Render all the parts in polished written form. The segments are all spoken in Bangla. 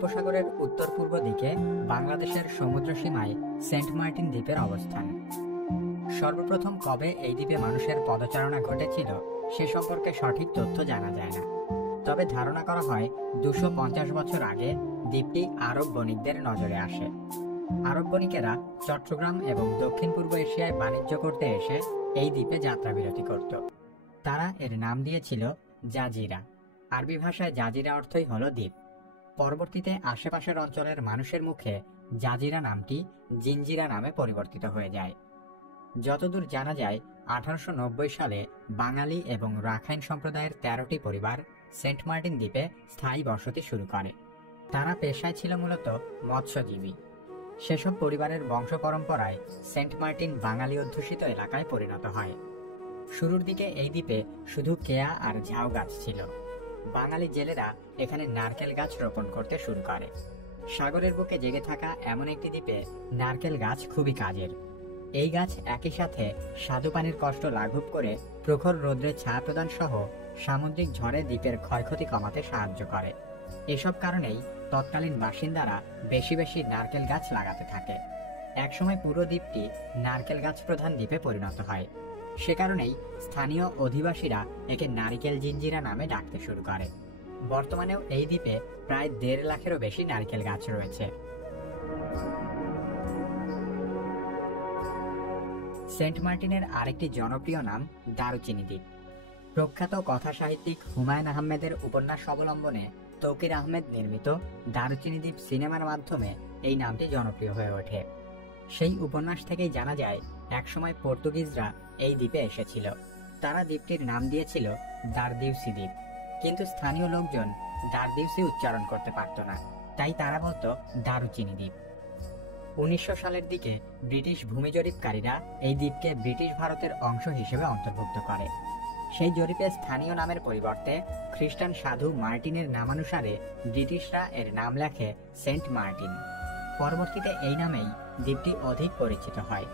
বঙ্গোপসাগরের উত্তর পূর্ব দিকে বাংলাদেশের সমুদ্র সীমায় সেন্ট মার্টিন দ্বীপের অবস্থান। সর্বপ্রথম কবে এই দ্বীপে মানুষের পদচারণা ঘটেছিল সে সম্পর্কে সঠিক তথ্য জানা যায় না, তবে ধারণা করা হয় 250 বছর আগে দ্বীপটি আরব বণিকদের নজরে আসে। আরব বণিকেরা চট্টগ্রাম এবং দক্ষিণ পূর্ব এশিয়ায় বাণিজ্য করতে এসে এই দ্বীপে যাত্রা বিরতি করত। তারা এর নাম দিয়েছিল জাজিরা। আরবি ভাষায় জাজিরা অর্থই হল দ্বীপ। পরবর্তীতে আশেপাশের অঞ্চলের মানুষের মুখে জাজিরা নামটি জিঞ্জিরা নামে পরিবর্তিত হয়ে যায়। যতদূর জানা যায় 1890 সালে বাঙালি এবং রাখাইন সম্প্রদায়ের 13টি পরিবার সেন্ট মার্টিন দ্বীপে স্থায়ী বসতি শুরু করে। তারা পেশায় ছিল মূলত মৎস্যজীবী। সেসব পরিবারের বংশ পরম্পরায় সেন্ট মার্টিন বাঙালি অধ্যুষিত এলাকায় পরিণত হয়। শুরুর দিকে এই দ্বীপে শুধু কেয়া আর ঝাউ গাছ ছিল। বাঙালি জেলেরা এখানে নারকেল গাছ রোপণ করতে শুরু করে। সাগরের বুকে জেগে থাকা এমন একটি দ্বীপে নারকেল গাছ খুবই কাজের। এই গাছ একই সাথে স্বাদু পানির কষ্ট লাঘব করে প্রখর রৌদ্রে ছায়া প্রদান সহ সামুদ্রিক ঝড়ে দ্বীপের ক্ষয়ক্ষতি কমাতে সাহায্য করে। এসব কারণেই তৎকালীন বাসিন্দারা বেশি বেশি নারকেল গাছ লাগাতে থাকে। একসময় পুরো দ্বীপটি নারকেল গাছ প্রধান দ্বীপে পরিণত হয়। সে কারণেই স্থানীয় অধিবাসীরা একে নারিকেল জিঞ্জিরা নামে ডাকতে শুরু করে। বর্তমানেও এই দ্বীপে প্রায় 1.5 লাখেরও বেশি নারকেল গাছ রয়েছে। সেন্ট মার্টিনের আরেকটি জনপ্রিয় নাম দারুচিনি দ্বীপ। প্রখ্যাত কথা সাহিত্যিক হুমায়ুন আহমেদের উপন্যাস অবলম্বনে তৌকির আহমেদ নির্মিত দারুচিনি দ্বীপ সিনেমার মাধ্যমে এই নামটি জনপ্রিয় হয়ে ওঠে। সেই উপন্যাস থেকেই জানা যায় একসময় পর্তুগিজরা এই দ্বীপে এসেছিল। তারা দ্বীপটির নাম দিয়েছিল দারদিউসি দ্বীপ, কিন্তু স্থানীয় লোকজন দারদিউসি উচ্চারণ করতে পারত না, তাই তারা বলতো দারুচিনি দ্বীপ। 1900 সালের দিকে ব্রিটিশ ভূমি জরিপকারীরা এই দ্বীপকে ব্রিটিশ ভারতের অংশ হিসেবে অন্তর্ভুক্ত করে। সেই জরিপে স্থানীয় নামের পরিবর্তে খ্রিস্টান সাধু মার্টিনের নামানুসারে ব্রিটিশরা এর নাম লেখে সেন্ট মার্টিন। পরবর্তীতে এই নামেই দ্বীপটি অধিক পরিচিত হয়।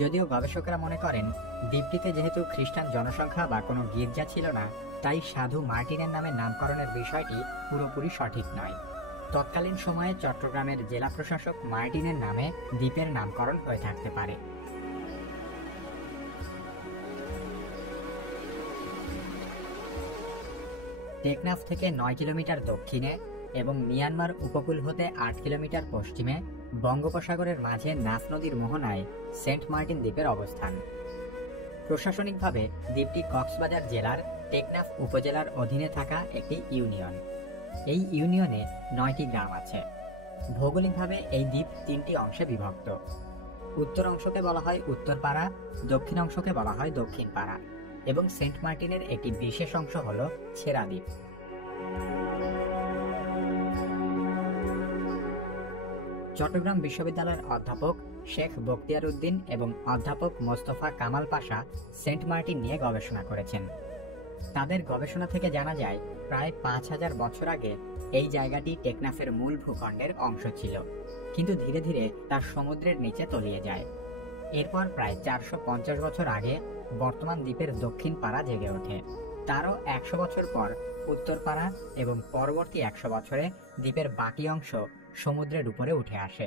যদিও গবেষকরা মনে করেন দ্বীপটিতে যেহেতু খ্রিস্টান জনসংখ্যা বা কোনো গির্জা ছিল না, তাই সাধু মার্টিনের নামে নামকরণের বিষয়টি পুরোপুরি সঠিক নয়। তৎকালীন সময়ে চট্টগ্রামের জেলা প্রশাসক মার্টিনের নামে দ্বীপের নামকরণ হয়ে থাকতে পারে। টেকনাফ থেকে 9 কিলোমিটার দক্ষিণে এবং মিয়ানমার উপকূল হতে 8 কিলোমিটার পশ্চিমে বঙ্গোপসাগরের মাঝে নাফ নদীর মোহনায় সেন্ট মার্টিন দ্বীপের অবস্থান। প্রশাসনিকভাবে দ্বীপটি কক্সবাজার জেলার টেকনাফ উপজেলার অধীনে থাকা একটি ইউনিয়ন। এই ইউনিয়নে 9টি গ্রাম আছে। ভৌগোলিকভাবে এই দ্বীপ 3টি অংশে বিভক্ত। উত্তর অংশকে বলা হয় উত্তরপাড়া, দক্ষিণ অংশকে বলা হয় দক্ষিণপাড়া এবং সেন্ট মার্টিনের একটি বিশেষ অংশ হল ছেড়া দ্বীপ। চট্টগ্রাম বিশ্ববিদ্যালয়ের অধ্যাপক শেখ বখতিয়ার উদ্দিন এবং অধ্যাপক মোস্তফা কামাল পাশা সেন্ট মার্টিন নিয়ে গবেষণা করেছেন। তাদের গবেষণা থেকে জানা যায় প্রায় 5000 বছর আগে এই জায়গাটি টেকনাফের মূল ভূখণ্ডের অংশ ছিল, কিন্তু ধীরে ধীরে তার সমুদ্রের নিচে তলিয়ে যায়। এরপর প্রায় 450 বছর আগে বর্তমান দ্বীপের দক্ষিণ পাড়া জেগে ওঠে। তারও 100 বছর পর উত্তরপাড়া এবং পরবর্তী 100 বছরে দ্বীপের বাকি অংশ সমুদ্রের উপরে উঠে আসে।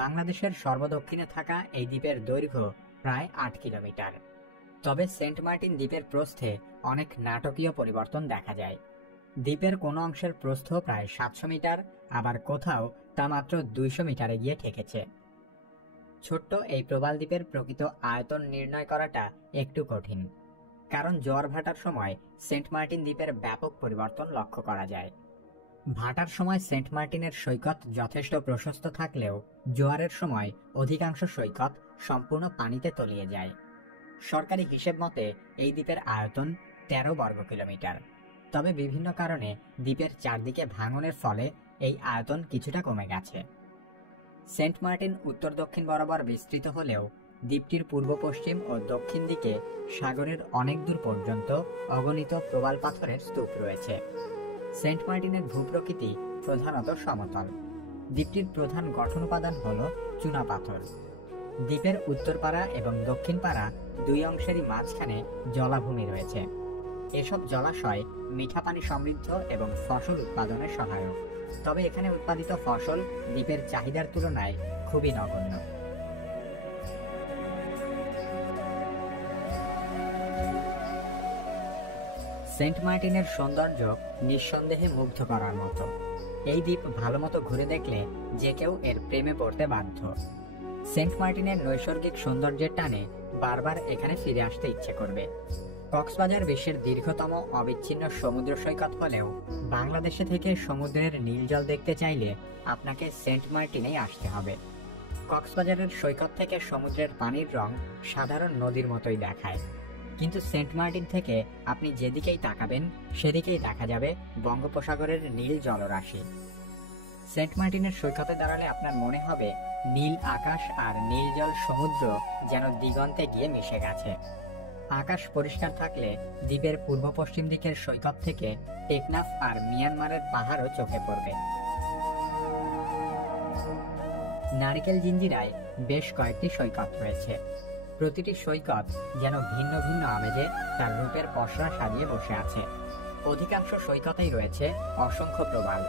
বাংলাদেশের সর্বদক্ষিণে থাকা এই দ্বীপের দৈর্ঘ্য প্রায় 8 কিলোমিটার। তবে সেন্ট মার্টিন দ্বীপের প্রস্থে অনেক নাটকীয় পরিবর্তন দেখা যায়। দ্বীপের কোনো অংশের প্রস্থ প্রায় 700 মিটার, আবার কোথাও তা মাত্র 200 মিটারে গিয়ে ঠেকেছে। ছোট্ট এই প্রবাল দ্বীপের প্রকৃত আয়তন নির্ণয় করাটা একটু কঠিন, কারণ জোয়ার ভাটার সময় সেন্ট মার্টিন দ্বীপের ব্যাপক পরিবর্তন লক্ষ্য করা যায়। ভাটার সময় সেন্ট মার্টিনের সৈকত যথেষ্ট প্রশস্ত থাকলেও জোয়ারের সময় অধিকাংশ সৈকত সম্পূর্ণ পানিতে তলিয়ে যায়। সরকারি হিসেব মতে এই দ্বীপের আয়তন 13 বর্গ কিলোমিটার। তবে বিভিন্ন কারণে দ্বীপের চারদিকে ভাঙনের ফলে এই আয়তন কিছুটা কমে গেছে। সেন্ট মার্টিন উত্তর দক্ষিণ বরাবর বিস্তৃত হলেও দ্বীপটির পূর্ব পশ্চিম ও দক্ষিণ দিকে সাগরের অনেক দূর পর্যন্ত অগণিত প্রবাল পাথরের স্তূপ রয়েছে। সেন্ট মার্টিনের ভূপ্রকৃতি প্রধানত সমতল। দ্বীপটির প্রধান গঠন উপাদান হল চুনাপাথর। দ্বীপের উত্তরপাড়া এবং দক্ষিণপাড়া 2 অংশেরই মাঝখানে জলাভূমি রয়েছে। এসব জলাশয় মিঠা পানি সমৃদ্ধ এবং ফসল উৎপাদনে সহায়ক। তবে এখানে উৎপাদিত ফসল দ্বীপের চাহিদার তুলনায় খুবই নগণ্য। সেন্ট মার্টিনের সৌন্দর্য নিঃসন্দেহে মুগ্ধ করার মতো। এই দ্বীপ ভালোমতো ঘুরে দেখলে যে কেউ এর প্রেমে পড়তে বাধ্য। সেন্ট মার্টিনের নৈসর্গিক সৌন্দর্যের টানে বারবার এখানে ফিরে আসতে ইচ্ছে করবে। কক্সবাজার বিশ্বের দীর্ঘতম অবিচ্ছিন্ন সমুদ্র সৈকত হলেও বাংলাদেশে থেকে সমুদ্রের নীল জল দেখতে চাইলে আপনাকে সেন্ট মার্টিনেই আসতে হবে। কক্সবাজারের সৈকত থেকে সমুদ্রের পানির রং সাধারণ নদীর মতোই দেখায়, কিন্তু সেন্ট মার্টিন থেকে আপনি যেদিকেই তাকাবেন সেদিকেই দেখা যাবে বঙ্গোপসাগরের নীল জলরাশি। সেন্ট মার্টিনের সৈকতে দাঁড়ালে আপনার মনে হবে নীল আকাশ আর নীল জল সমুদ্র যেন দিগন্তে গিয়ে মিশে গেছে। আকাশ পরিষ্কার থাকলে দ্বীপের পূর্ব পশ্চিম দিকের সৈকত থেকে টেকনাফ আর মিয়ানমারের পাহাড়ও চোখে পড়বে। নারিকেল জিঞ্জিরায় বেশ কয়েকটি সৈকত রয়েছে। প্রতিটি সৈকত যেন ভিন্ন ভিন্ন আমেজে তার রূপের পসরা সাজিয়ে বসে আছে। অধিকাংশ সৈকতেই রয়েছে অসংখ্য প্রবাল।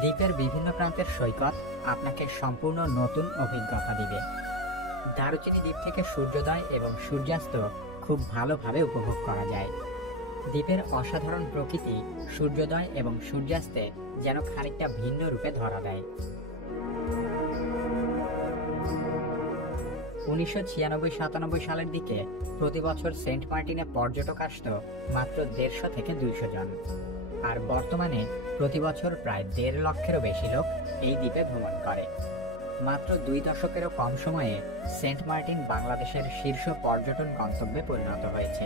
দ্বীপের বিভিন্ন প্রান্তের সৈকত আপনাকে সম্পূর্ণ নতুন অভিজ্ঞতা দিবে। দারুচিনি দ্বীপ থেকে সূর্যোদয় এবং সূর্যাস্ত খুব ভালোভাবে উপভোগ করা যায়। দ্বীপের অসাধারণ প্রকৃতি সূর্যোদয় এবং সূর্যাস্তে যেন খানিকটা ভিন্ন রূপে ধরা দেয়। 1996-97 সালের দিকে প্রতি বছর সেন্ট মার্টিনে পর্যটক আসত মাত্র 150 থেকে 200 জন, আর বর্তমানে প্রতি বছর প্রায় 1.5 লক্ষেরও বেশি লোক এই দ্বীপে ভ্রমণ করে। মাত্র 2 দশকেরও কম সময়ে সেন্ট মার্টিন বাংলাদেশের শীর্ষ পর্যটন গন্তব্যে পরিণত হয়েছে।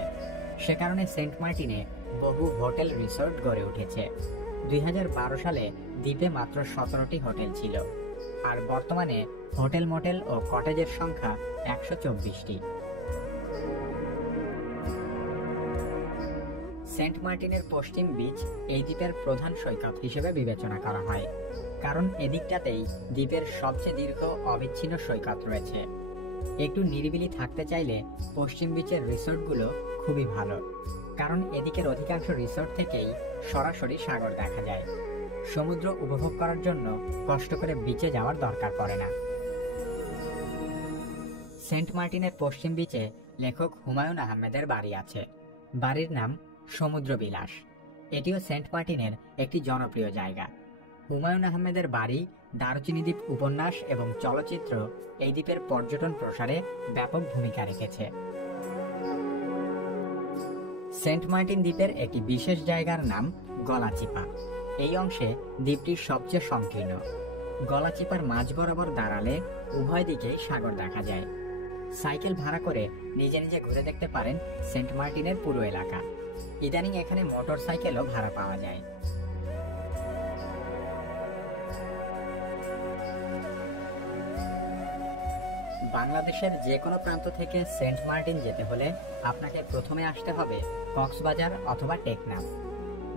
সে কারণে সেন্ট মার্টিনে বহু হোটেল রিসোর্ট গড়ে উঠেছে। 2012 সালে দ্বীপে মাত্র 17টি হোটেল ছিল, আর বর্তমানে হোটেল, মোটেল ও কটেজের সংখ্যা 124টি। সেন্ট মার্টিনের পশ্চিম বিচ এই দ্বীপের প্রধান সৈকত হিসেবে বিবেচনা করা হয়, কারণ এদিকটাতেই দ্বীপের সবচেয়ে দীর্ঘ অবিচ্ছিন্ন সৈকত রয়েছে। একটু নিরিবিলি থাকতে চাইলে পশ্চিম বিচের রিসোর্টগুলো খুবই ভালো, কারণ এদিকের অধিকাংশ রিসোর্ট থেকেই সরাসরি সাগর দেখা যায়। সমুদ্র উপভোগ করার জন্য কষ্ট করে বিচে যাওয়ার দরকার পড়ে না। সেন্ট মার্টিনের পশ্চিম বিচে লেখক হুমায়ুন আহমেদের বাড়ি আছে। বাড়ির নাম সমুদ্র বিলাস। এটিও সেন্ট মার্টিনের একটি জনপ্রিয় জায়গা। হুমায়ুন আহমেদের বাড়ি, দারুচিনি দ্বীপ উপন্যাস এবং চলচ্চিত্র এই দ্বীপের পর্যটন প্রসারে ব্যাপক ভূমিকা রেখেছে। সেন্ট মার্টিন দ্বীপের একটি বিশেষ জায়গার নাম গলাচিপা। এই অংশে দ্বীপটি সবচেয়ে সংকীর্ণ। গলাচিপার মাঝ বরাবর দাঁড়ালে উভয় দিকেই সাগর দেখা যায়। সাইকেল ভাড়া করে নিজে নিজে ঘুরে দেখতে পারেন সেন্ট মার্টিনের পুরো এলাকা। ইদানিং এখানে মোটর সাইকেলও ভাড়া পাওয়া যায়। বাংলাদেশের যে কোনো প্রান্ত থেকে সেন্ট মার্টিন যেতে হলে আপনাকে প্রথমে আসতে হবে কক্সবাজার অথবা টেকনাফ।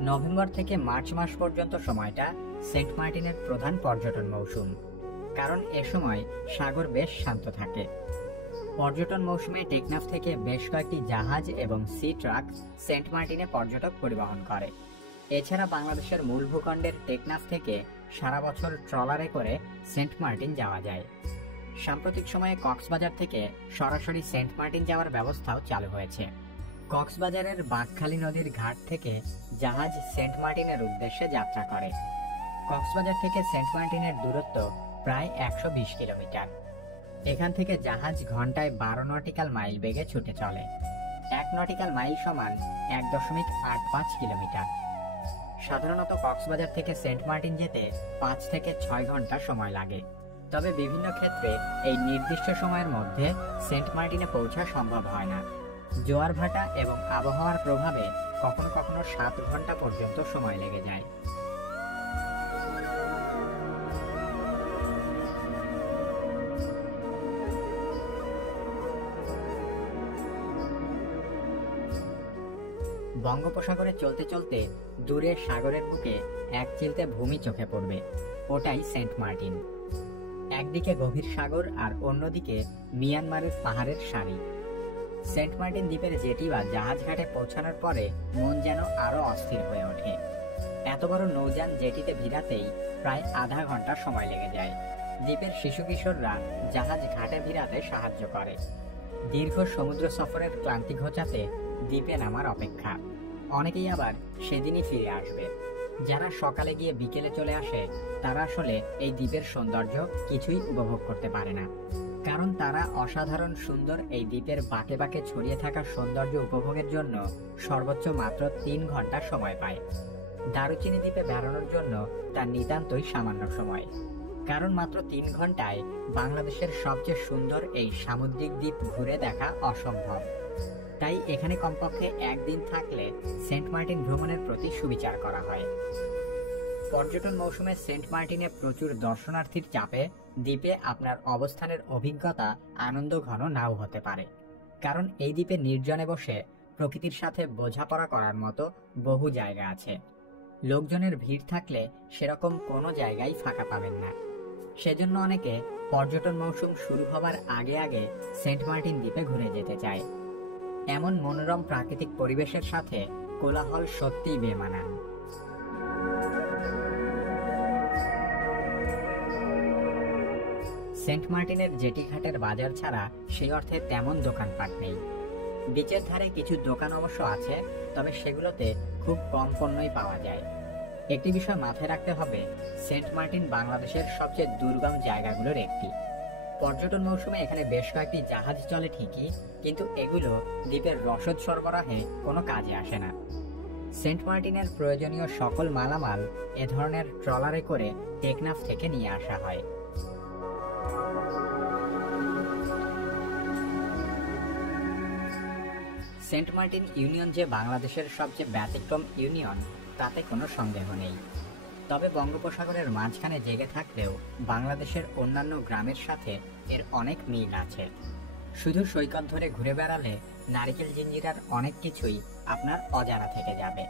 নভেম্বর থেকে মার্চ মাস পর্যন্ত সময়টা সেন্ট মার্টিনের প্রধান পর্যটন মৌসুম, কারণ এ সময় সাগর বেশ শান্ত থাকে। পর্যটন মৌসুমে টেকনাফ থেকে বেশ কয়েকটি জাহাজ এবং সি ট্রাক সেন্ট মার্টিনে পর্যটক পরিবহন করে। এছাড়া বাংলাদেশের মূল ভূখণ্ডের টেকনাফ থেকে সারা বছর ট্রলারে করে সেন্ট মার্টিন যাওয়া যায়। সাম্প্রতিক সময়ে কক্সবাজার থেকে সরাসরি সেন্ট মার্টিন যাওয়ার ব্যবস্থাও চালু হয়েছে। কক্সবাজারের বাঁকখালী নদীর ঘাট থেকে জাহাজ সেন্ট মার্টিনের উদ্দেশ্যে যাত্রা করে। কক্সবাজার থেকে সেন্ট মার্টিনের দূরত্ব প্রায় 120 কিলোমিটার। এখান থেকে জাহাজ ঘন্টায় 12 নটিক্যাল মাইল বেগে ছুটে চলে। 1 নটিক্যাল মাইল সমান 1.85 কিলোমিটার। সাধারণত কক্সবাজার থেকে সেন্ট মার্টিন যেতে 5 থেকে 6 ঘন্টা সময় লাগে। তবে বিভিন্ন ক্ষেত্রে এই নির্দিষ্ট সময়ের মধ্যে সেন্ট মার্টিনে পৌঁছা সম্ভব হয় না। জোয়ার ভাটা এবং আবহাওয়ার প্রভাবে কখনো কখনো 7 ঘন্টা পর্যন্ত সময় লেগে যায়। বঙ্গোপসাগরে চলতে চলতে দূরে সাগরের বুকে এক চিলতে ভূমি চোখে পড়বে, ওটাই সেন্ট মার্টিন। একদিকে গভীর সাগর আর অন্যদিকে মিয়ানমারের পাহাড়ের সারি। সেন্ট মার্টিন দ্বীপের জেটি বা জাহাজ ঘাটে পৌঁছানোর পরে মন যেন আরো অস্থির হয়ে ওঠে। এত বড় নৌযান জেটিতে ভিড়াতেই প্রায় আধা ঘন্টা সময় লেগে যায়। দ্বীপের শিশু কিশোররা জাহাজ ঘাটে ভিড়াতে সাহায্য করে। দীর্ঘ সমুদ্র সফরের ক্লান্তি ঘোচাতে দ্বীপে নামার অপেক্ষা। অনেকেই আবার সেদিনই ফিরে আসবে। যারা সকালে গিয়ে বিকেলে চলে আসে তারা আসলে এই দ্বীপের সৌন্দর্য কিছুই উপভোগ করতে পারে না, কারণ তারা অসাধারণ সুন্দর এই দ্বীপের বাঁকে বাঁকে ছড়িয়ে থাকা সৌন্দর্য উপভোগের জন্য সর্বোচ্চ মাত্র 3 ঘন্টা সময় পায়। দারুচিনি দ্বীপে বেড়ানোর জন্য তার নিতান্তই সামান্য সময়, কারণ মাত্র 3 ঘন্টায় বাংলাদেশের সবচেয়ে সুন্দর এই সামুদ্রিক দ্বীপ ঘুরে দেখা অসম্ভব। তাই এখানে কমপক্ষে একদিন থাকলে সেন্ট মার্টিন ভ্রমণের প্রতি সুবিচার করা হয়। পর্যটন মৌসুমে সেন্ট মার্টিনে প্রচুর দর্শনার্থীর চাপে দ্বীপে আপনার অবস্থানের অভিজ্ঞতা আনন্দ ঘন নাও হতে পারে, কারণ এই দ্বীপে নির্জনে বসে প্রকৃতির সাথে বোঝাপড়া করার মতো বহু জায়গা আছে। লোকজনের ভিড় থাকলে সেরকম কোনো জায়গায় ফাঁকা পাবেন না। সেজন্য অনেকে পর্যটন মৌসুম শুরু হবার আগে আগে সেন্ট মার্টিন দ্বীপে ঘুরে যেতে চায়। এমন মনোরম প্রাকৃতিক পরিবেশের সাথে কোলাহল সত্যিই বেমানান। সেন্ট মার্টিনের জেটি ঘাটের বাজার ছাড়া সেই অর্থে তেমন দোকানপাট নেই। বিচের ধারে কিছু দোকান অবশ্য আছে, তবে সেগুলোতে খুব কম পণ্যই পাওয়া যায়। একটি বিষয় মাথায় রাখতে হবে, সেন্ট মার্টিন বাংলাদেশের সবচেয়ে দুর্গম জায়গাগুলোর একটি। পর্যটন মৌসুমে এখানে বেশ কয়েকটি জাহাজ চলে ঠিকই, কিন্তু এগুলো দ্বীপের রসদ সরবরাহে কোনো কাজে আসে না। সেন্ট মার্টিনের প্রয়োজনীয় সকল মালামাল এ ধরনের ট্রলারে করে টেকনাফ থেকে নিয়ে আসা হয়। সেন্ট মার্টিন ইউনিয়ন যে বাংলাদেশের সবচেয়ে ব্যতিক্রম ইউনিয়ন তাতে কোনো সন্দেহ নেই। তবে বঙ্গোপসাগরের মাঝখানে জেগে থাকলেও বাংলাদেশের অন্যান্য গ্রামের সাথে এর অনেক মিল আছে। শুধু সৈকত ধরে ঘুরে বেড়ালে নারিকেল জিঞ্জিরার অনেক কিছুই আপনার অজানা থেকে যাবে।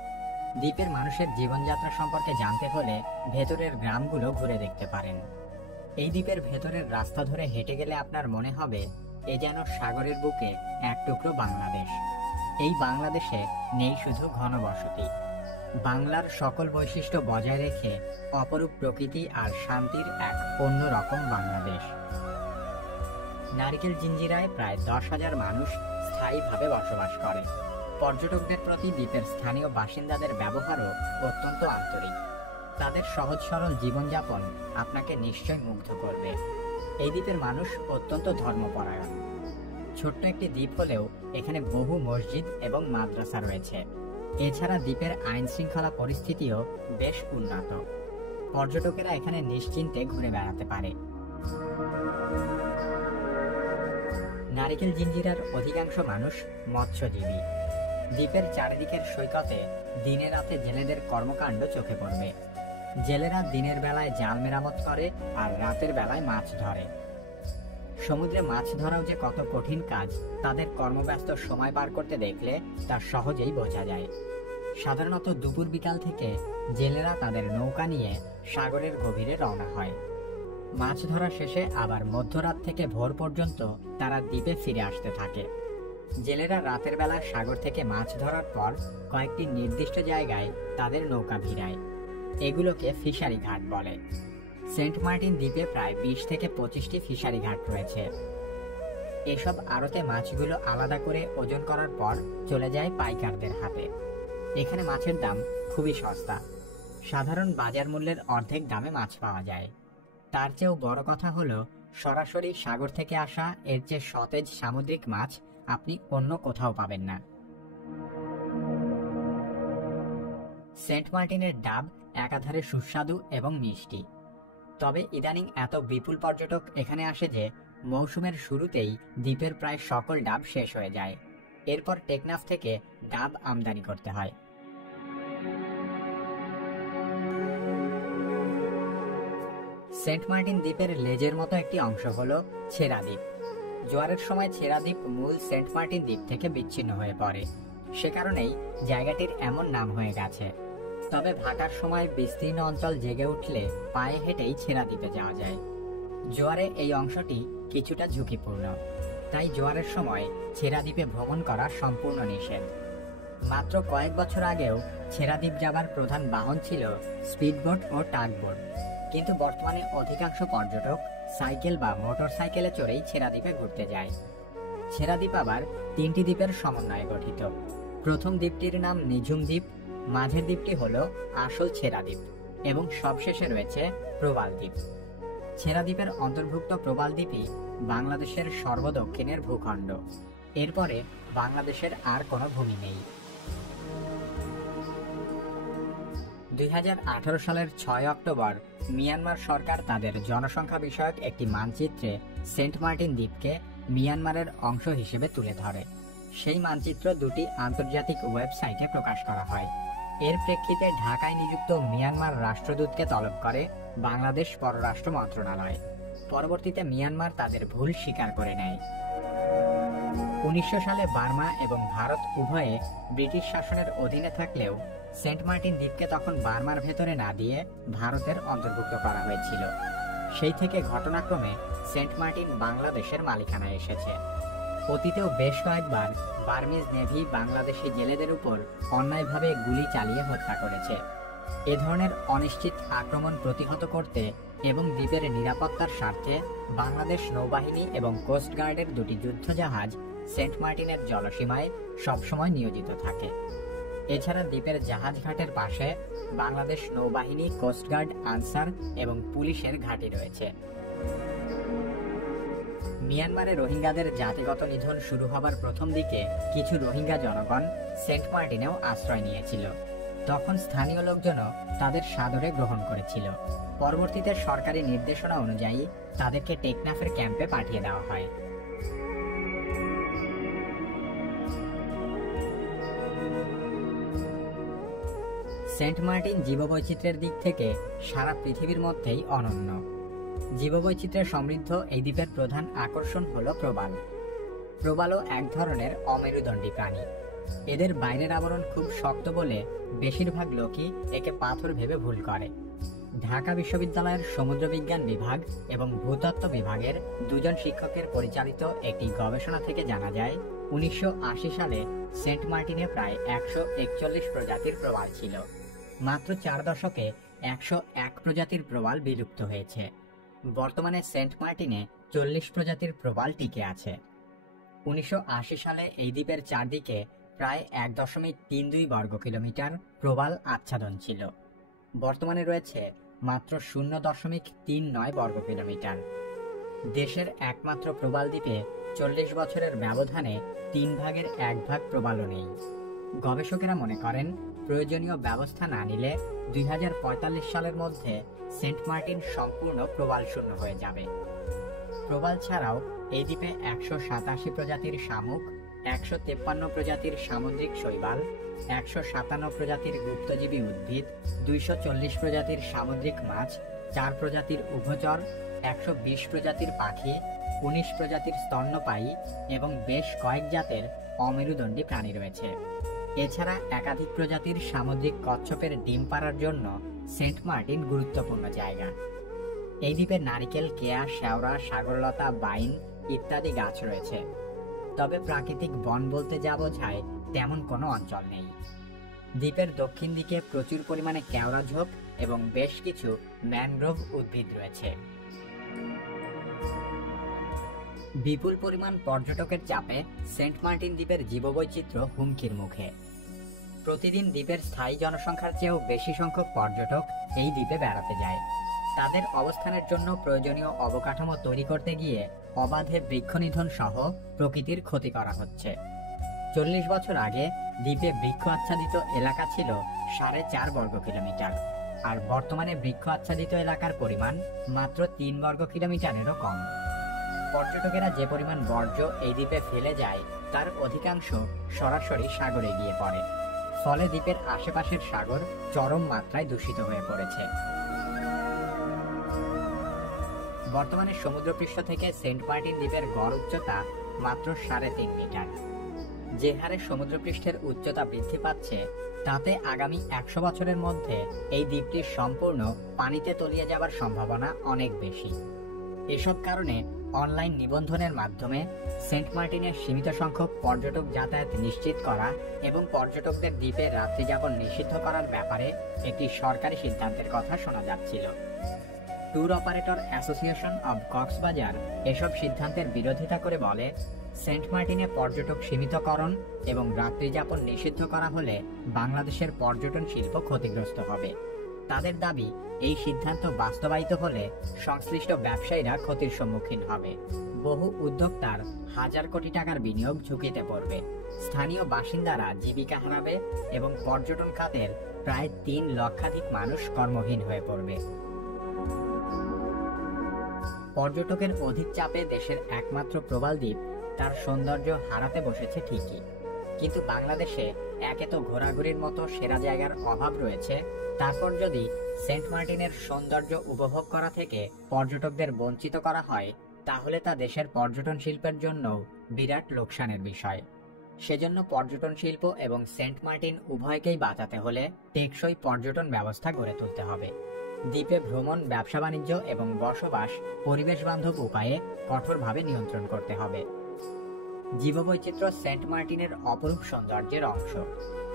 দ্বীপের মানুষের জীবনযাত্রা সম্পর্কে জানতে হলে ভেতরের গ্রামগুলো ঘুরে দেখতে পারেন। এই দ্বীপের ভেতরের রাস্তা ধরে হেঁটে গেলে আপনার মনে হবে এ যেন সাগরের বুকে এক টুকরো বাংলাদেশ। এই বাংলাদেশে নেই শুধু ঘনবসতি, বাংলার সকল বৈশিষ্ট্য বজায় রেখে অপরূপ প্রকৃতি আর শান্তির এক অন্যরকম বাংলাদেশ। নারিকেল জিঞ্জিরায় প্রায় 10,000 মানুষ স্থায়ীভাবে বসবাস করে। পর্যটকদের প্রতি দ্বীপের স্থানীয় বাসিন্দাদের ব্যবহারও অত্যন্ত আন্তরিক। তাদের সহজ সরল জীবনযাপন আপনাকে নিশ্চয় মুগ্ধ করবে। এই দ্বীপের মানুষ অত্যন্ত ধর্মপরায়ণ। ছোট্ট একটি দ্বীপ হলেও এখানে বহু মসজিদ এবং মাদ্রাসা রয়েছে। এছাড়া দ্বীপের আইন শৃঙ্খলা পরিস্থিতিও বেশ উন্নত। পর্যটকেরা এখানে নিশ্চিন্তে ঘুরে বেড়াতে পারে। নারিকেল জিঞ্জিরার অধিকাংশ মানুষ মৎস্যজীবী। দ্বীপের চারিদিকের সৈকতে দিনে রাতে জেলেদের কর্মকাণ্ড চোখে পড়বে। জেলেরা দিনের বেলায় জাল মেরামত করে আর রাতের বেলায় মাছ ধরে। সমুদ্রে মাছ ধরাও যে কত কঠিন কাজ তাদের কর্মব্যস্ত সময় পার করতে দেখলে তা সহজেই বোঝা যায়। সাধারণত দুপুর বিকাল থেকে জেলেরা তাদের নৌকা নিয়ে সাগরের গভীরে রওনা হয়। মাছ ধরা শেষে আবার মধ্যরাত থেকে ভোর পর্যন্ত তারা দ্বীপে ফিরে আসতে থাকে। জেলেরা রাতের বেলা সাগর থেকে মাছ ধরার পর কয়েকটি নির্দিষ্ট জায়গায় তাদের নৌকা ভিড়ায়। এগুলোকে ফিশারি ঘাট বলে। সেন্ট মার্টিন দ্বীপে প্রায় 20 থেকে 25টি ফিশারি ঘাট রয়েছে। এসব আড়তে মাছগুলো আলাদা করে ওজন করার পর চলে যায় পাইকারদের হাতে। এখানে মাছের দাম খুবই সস্তা। সাধারণ বাজার মূল্যের অর্ধেক দামে মাছ পাওয়া যায়। তার চেয়েও বড় কথা হলো সরাসরি সাগর থেকে আসা এর চেয়ে সতেজ সামুদ্রিক মাছ আপনি অন্য কোথাও পাবেন না। সেন্ট মার্টিনের ডাব একাধারে সুস্বাদু এবং মিষ্টি। তবে ইদানিং এত বিপুল পর্যটক এখানে আসে যে মৌসুমের শুরুতেই দ্বীপের প্রায় সকল ডাব শেষ হয়ে যায়। এরপর টেকনাফ থেকে ডাব আমদানি করতে হয়। সেন্ট মার্টিন দ্বীপের লেজের মতো একটি অংশ হলো ছেড়া দ্বীপ। জোয়ারের সময় ছেড়া দ্বীপ মূল সেন্ট মার্টিন দ্বীপ থেকে বিচ্ছিন্ন হয়ে পড়ে। সে কারণেই জায়গাটির এমন নাম হয়ে গেছে। তবে ভাটার সময় বিস্তীর্ণ অঞ্চল জেগে উঠলে পায়ে হেঁটেই ছেড়া দ্বীপে যাওয়া যায়। জোয়ারে এই অংশটি কিছুটা ঝুঁকিপূর্ণ, তাই জোয়ারের সময় ছেড়া দ্বীপে ভ্রমণ করা সম্পূর্ণ নিষেধ। মাত্র কয়েক বছর আগেও ছেড়া দ্বীপ যাবার প্রধান বাহন ছিল স্পিডবোট ও টাগবোট, কিন্তু বর্তমানে অধিকাংশ পর্যটক সাইকেল বা মোটর সাইকেলে চড়েই ছেড়া দ্বীপে ঘুরতে যায়। ছেড়া দ্বীপ আবার 3টি দ্বীপের সমন্বয়ে গঠিত। প্রথম দ্বীপটির নাম নিঝুম দ্বীপ, মাঝের দ্বীপটি হল আসল ছেড়া দ্বীপ এবং সবশেষে রয়েছে প্রবাল দ্বীপ। ছেড়া দ্বীপের অন্তর্ভুক্ত প্রবাল দ্বীপই বাংলাদেশের সর্বদক্ষিণের ভূখণ্ড। এরপরে বাংলাদেশের আর কোনো ভূমি নেই। 2018 সালের 6 অক্টোবর মিয়ানমার সরকার তাদের জনসংখ্যা বিষয়ক একটি মানচিত্রে সেন্ট মার্টিন দ্বীপকে মিয়ানমারের অংশ হিসেবে তুলে ধরে। সেই মানচিত্র দুটি আন্তর্জাতিক ওয়েবসাইটে প্রকাশ করা হয়। এর প্রেক্ষিতে ঢাকায় নিযুক্ত মিয়ানমার রাষ্ট্রদূতকে তলব করে বাংলাদেশ পররাষ্ট্র মন্ত্রণালয়। পরবর্তীতে মিয়ানমার তাদের ভুল স্বীকার করে নেয়। 1900 সালে বার্মা এবং ভারত উভয়ে ব্রিটিশ শাসনের অধীনে থাকলেও সেন্ট মার্টিন দ্বীপকে তখন বার্মার ভেতরে না দিয়ে ভারতের অন্তর্ভুক্ত করা হয়েছিল। সেই থেকে ঘটনাক্রমে সেন্ট মার্টিন বাংলাদেশের মালিকানায় এসেছে। অতীতেও বেশ কয়েকবার বার্মিজ নেভি বাংলাদেশি জেলেদের উপর অন্যায়ভাবে গুলি চালিয়ে হত্যা করেছে। এ ধরনের অনিশ্চিত আক্রমণ প্রতিহত করতে এবং দ্বীপের নিরাপত্তার স্বার্থে বাংলাদেশ নৌবাহিনী এবং কোস্টগার্ডের দুটি যুদ্ধজাহাজ সেন্ট মার্টিনের জলসীমায় সবসময় নিয়োজিত থাকে। এছাড়া দ্বীপের জাহাজ ঘাটের পাশে বাংলাদেশ নৌবাহিনী, কোস্টগার্ড, আনসার এবং পুলিশের ঘাঁটি রয়েছে। মিয়ানমারে রোহিঙ্গাদের জাতিগত নিধন শুরু হবার প্রথম দিকে কিছু রোহিঙ্গা জনগণ সেন্ট মার্টিনেও আশ্রয় নিয়েছিল। তখন স্থানীয় লোকজনও তাদের সাদরে গ্রহণ করেছিল। পরবর্তীতে সরকারি নির্দেশনা অনুযায়ী তাদেরকে টেকনাফের ক্যাম্পে পাঠিয়ে দেওয়া হয়। সেন্ট মার্টিন জীববৈচিত্র্যের দিক থেকে সারা পৃথিবীর মধ্যেই অনন্য। জীববৈচিত্র্যে সমৃদ্ধ এই দ্বীপের প্রধান আকর্ষণ হল প্রবাল। প্রবালও এক ধরনের অমেরুদণ্ডী প্রাণী। এদের বাইরের আবরণ খুব শক্ত বলে বেশিরভাগ লোকই একে পাথর ভেবে ভুল করে। ঢাকা বিশ্ববিদ্যালয়ের সমুদ্রবিজ্ঞান বিভাগ এবং ভূতত্ত্ব বিভাগের দুজন শিক্ষকের পরিচালিত একটি গবেষণা থেকে জানা যায় 1980 সালে সেন্ট মার্টিনে প্রায় 141 প্রজাতির প্রবাল ছিল। মাত্র 4 দশকে 101 প্রজাতির প্রবাল বিলুপ্ত হয়েছে। বর্তমানে সেন্ট মার্টিনে 40 প্রজাতির প্রবাল টিকে আছে। 1980 সালে এই দ্বীপের চারদিকে প্রায় 1.32 বর্গ কিলোমিটার প্রবাল আচ্ছাদন ছিল। বর্তমানে রয়েছে মাত্র 0.39 বর্গ কিলোমিটার। দেশের একমাত্র প্রবাল দ্বীপে 40 বছরের ব্যবধানে 3 ভাগের 1 ভাগ প্রবালও নেই। গবেষকেরা মনে করেন প্রয়োজনীয় ব্যবস্থা না নিলে 2045 সালের মধ্যে সেন্ট মার্টিন সম্পূর্ণ প্রবাল শূন্য হয়ে যাবে। প্রবাল ছাড়াও এই দ্বীপে 187 প্রজাতির শামুক, 153 প্রজাতির সামুদ্রিক শৈবাল, 157 প্রজাতির গুপ্তজীবী উদ্ভিদ, 240 প্রজাতির সামুদ্রিক মাছ, 4 প্রজাতির উভচর, 120 প্রজাতির পাখি, 19 প্রজাতির স্তন্যপায়ী এবং বেশ কয়েক জাতের অমেরুদণ্ডী প্রাণী রয়েছে। এছাড়া একাধিক প্রজাতির সামুদ্রিক কচ্ছপের ডিম পাড়ার জন্য সেন্ট মার্টিন গুরুত্বপূর্ণ জায়গা। এই দ্বীপে নারিকেল, কেয়া, শেওড়া, সাগরলতা, বাইন ইত্যাদি গাছ রয়েছে। তবে প্রাকৃতিক বন বলতে যা বোঝায় তেমন কোনো অঞ্চল নেই। দ্বীপের দক্ষিণ দিকে প্রচুর পরিমাণে কেওড়া ঝোপ এবং বেশ কিছু ম্যানগ্রোভ উদ্ভিদ রয়েছে। বিপুল পরিমাণ পর্যটকের চাপে সেন্ট মার্টিন দ্বীপের জীববৈচিত্র্য হুমকির মুখে। প্রতিদিন দ্বীপের স্থায়ী জনসংখ্যার চেয়েও বেশি সংখ্যক পর্যটক এই দ্বীপে বেড়াতে যায়। তাদের অবস্থানের জন্য প্রয়োজনীয় অবকাঠামো তৈরি করতে গিয়ে অবাধে বৃক্ষনিধন সহ প্রকৃতির ক্ষতি করা হচ্ছে। 40 বছর আগে দ্বীপে বৃক্ষ আচ্ছাদিত এলাকা ছিল 4.5 বর্গ কিলোমিটার, আর বর্তমানে বৃক্ষ আচ্ছাদিত এলাকার পরিমাণ মাত্র 3 বর্গ কিলোমিটারেরও কম। পর্যটকেরা যে পরিমাণ বর্জ্য এই দ্বীপে ফেলে যায় তার অধিকাংশ সরাসরি সাগরে গিয়ে পড়ে। ফলে দ্বীপের আশেপাশের সাগর চরম মাত্রায় দূষিত হয়ে পড়েছে। বর্তমানে সমুদ্রপৃষ্ঠ থেকে সেন্ট মার্টিন দ্বীপের গড় উচ্চতা মাত্র 3.5 মিটার। যে হারে সমুদ্রপৃষ্ঠের উচ্চতা বৃদ্ধি পাচ্ছে তাতে আগামী 100 বছরের মধ্যে এই দ্বীপটি সম্পূর্ণ পানিতে তলিয়ে যাবার সম্ভাবনা অনেক বেশি। এসব কারণে অনলাইন নিবন্ধনের মাধ্যমে সেন্ট মার্টিনে সীমিত সংখ্যক পর্যটক যাতায়াত নিশ্চিত করা এবং পর্যটকদের দ্বীপে রাত্রিযাপন নিষিদ্ধ করার ব্যাপারে একটি সরকারি সিদ্ধান্তের কথা শোনা যাচ্ছিল। Tour operator association of Cox's Bazar এসব সিদ্ধান্তের বিরোধিতা করে বলে, সেন্ট মার্টিনে পর্যটক সীমিতকরণ এবং রাত্রিযাপন নিষিদ্ধ করা হলে বাংলাদেশের পর্যটন শিল্প ক্ষতিগ্রস্ত হবে। তাদের দাবি, এই সিদ্ধান্ত বাস্তবায়িত হলে সংশ্লিষ্ট ব্যবসায়ীরা ক্ষতির সম্মুখীন হবে। বহু উদ্যোক্তার হাজার কোটি টাকার বিনিয়োগ ঝুঁকিতে পড়বে, স্থানীয় বাসিন্দারা জীবিকা হারাবে এবং পর্যটন খাতের প্রায় ৩ লক্ষাধিক মানুষ কর্মহীন হয়ে পড়বে। পর্যটকের অধিক চাপে দেশের একমাত্র প্রবাল দ্বীপ তার সৌন্দর্য হারাতে বসেছে ঠিকই, কিন্তু বাংলাদেশে একে তো ঘোরাঘুরির মতো সেরা জায়গার অভাব রয়েছে, তারপর যদি সেন্ট মার্টিনের সৌন্দর্য উপভোগ করা থেকে পর্যটকদের বঞ্চিত করা হয়, তাহলে তা দেশের পর্যটন শিল্পের জন্য বিরাট লোকসানের বিষয়। সেজন্য পর্যটন শিল্প এবং সেন্ট মার্টিন উভয়কেই বাঁচাতে হলে টেকসই পর্যটন ব্যবস্থা গড়ে তুলতে হবে। দ্বীপে ভ্রমণ, ব্যবসা বাণিজ্য এবং বসবাস পরিবেশ বান্ধব উপায়ে কঠোরভাবে নিয়ন্ত্রণ করতে হবে। জীববৈচিত্র্য সেন্ট মার্টিনের অপরূপ সৌন্দর্যের অংশ,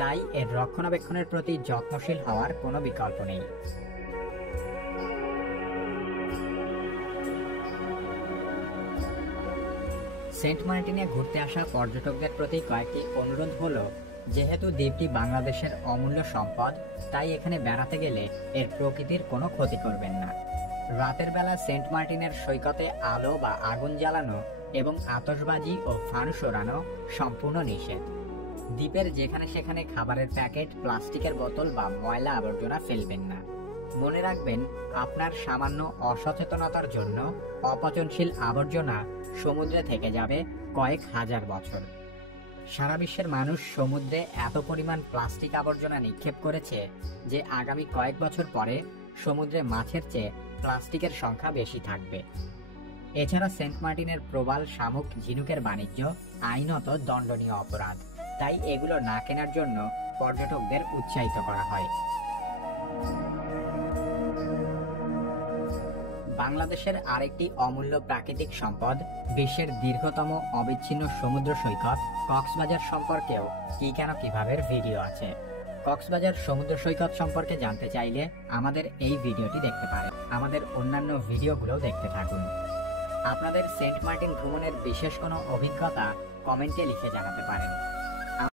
তাই এর রক্ষণাবেক্ষণের প্রতি যত্নশীল হওয়ার কোনো বিকল্প নেই। সেন্ট মার্টিনে ঘুরতে আসা পর্যটকদের প্রতি কয়েকটি অনুরোধ হলো, যেহেতু দ্বীপটি বাংলাদেশের অমূল্য সম্পদ, তাই এখানে বেড়াতে গেলে এর প্রকৃতির কোনো ক্ষতি করবেন না। রাতের বেলা সেন্ট মার্টিনের সৈকতে আলো বা আগুন জ্বালানো এবং আতশবাজি ও ফানুস ওড়ানো সম্পূর্ণ নিষেধ। দ্বীপের যেখানে সেখানে খাবারের প্যাকেট, প্লাস্টিকের বোতল বা ময়লা আবর্জনা ফেলবেন না। মনে রাখবেন, আপনার সামান্য অসচেতনতার জন্য অপচনশীল আবর্জনা সমুদ্রে থেকে যাবে কয়েক হাজার বছর। সারা বিশ্বের মানুষ সমুদ্রে এত পরিমাণ প্লাস্টিক আবর্জনা নিক্ষেপ করেছে যে আগামী কয়েক বছর পরে সমুদ্রে মাছের চেয়ে প্লাস্টিকের সংখ্যা বেশি থাকবে। এছাড়া সেন্ট মার্টিনের প্রবাল, শামুক, ঝিনুকের বাণিজ্য আইনত দণ্ডনীয় অপরাধ, তাই এগুলো না কেনার জন্য পর্যটকদের উৎসাহিত করা হয়। বাংলাদেশের আরেকটি অমূল্য প্রাকৃতিক সম্পদ, বিশ্বের দীর্ঘতম অবিচ্ছিন্ন সমুদ্র সৈকত কক্সবাজার সম্পর্কেও কি কেন কিভাবের ভিডিও আছে। কক্সবাজার সমুদ্র সৈকত সম্পর্কে জানতে চাইলে আমাদের এই ভিডিওটি দেখতে পারেন। আমাদের অন্যান্য ভিডিওগুলো দেখতে থাকুন। আপনাদের সেন্ট মার্টিন ভ্রমণের বিশেষ কোনো অভিজ্ঞতা কমেন্টে লিখে জানাতে পারেন।